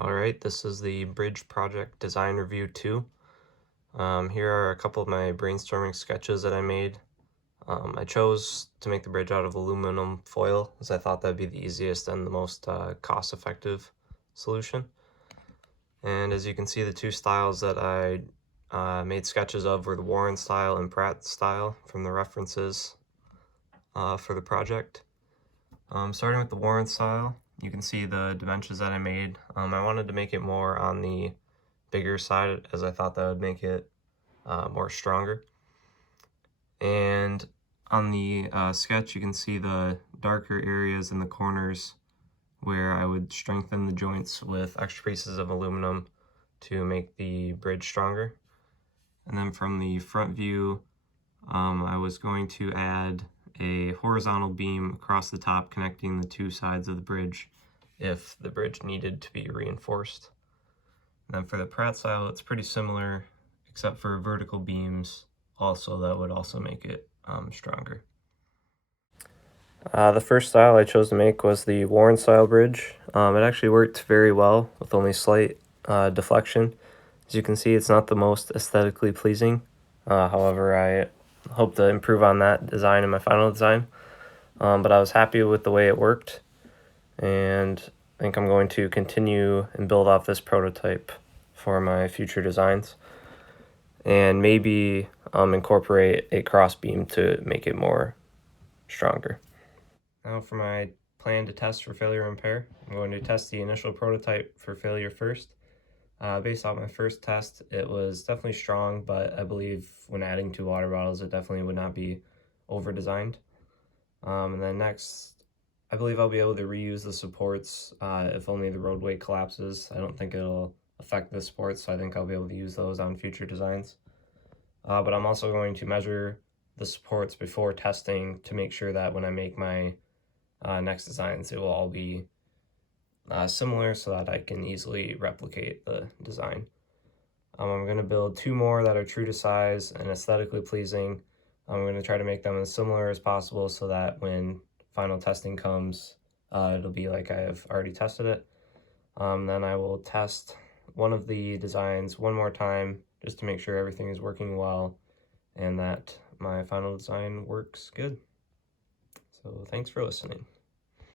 Alright, this is the Bridge Project Design Review 2. Here are a couple of my brainstorming sketches that I made. I chose to make the bridge out of aluminum foil as I thought that would be the easiest and the most cost-effective solution. And as you can see, the two styles that I made sketches of were the Warren style and Pratt style from the references for the project. Starting with the Warren style, you can see the dimensions that I made. I wanted to make it more on the bigger side as I thought that would make it more stronger. And on the sketch, you can see the darker areas in the corners where I would strengthen the joints with extra pieces of aluminum to make the bridge stronger. And then from the front view, I was going to add a horizontal beam across the top connecting the two sides of the bridge if the bridge needed to be reinforced. And then for the Pratt style, it's pretty similar except for vertical beams also that would also make it stronger. The first style I chose to make was the Warren style bridge. It actually worked very well with only slight deflection. As you can see, it's not the most aesthetically pleasing. However, I hope to improve on that design in my final design. But I was happy with the way it worked, and I think I'm going to continue and build off this prototype for my future designs, and maybe incorporate a cross beam to make it more stronger. Now for my plan to test for failure and repair, I'm going to test the initial prototype for failure first. Based on my first test, it was definitely strong, but I believe when adding 2 water bottles, it definitely would not be over-designed. And then next, I believe I'll be able to reuse the supports if only the roadway collapses. I don't think it'll affect the supports, so I think I'll be able to use those on future designs. But I'm also going to measure the supports before testing to make sure that when I make my next designs, it will all be similar so that I can easily replicate the design. I'm going to build 2 more that are true to size and aesthetically pleasing. I'm going to try to make them as similar as possible so that when final testing comes, it'll be like I have already tested it. Then I will test one of the designs one more time just to make sure everything is working well and that my final design works good. So thanks for listening.